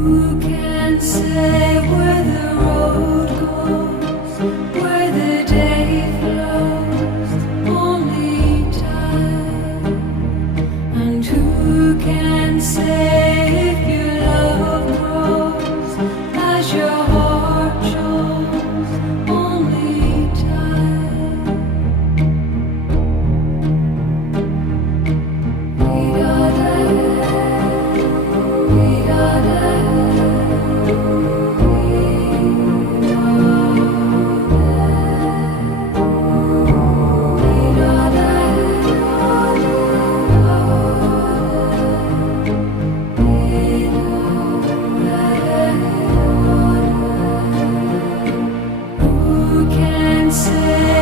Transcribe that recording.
Who can say where the road goes, where the day flows? Only time. And who can say if you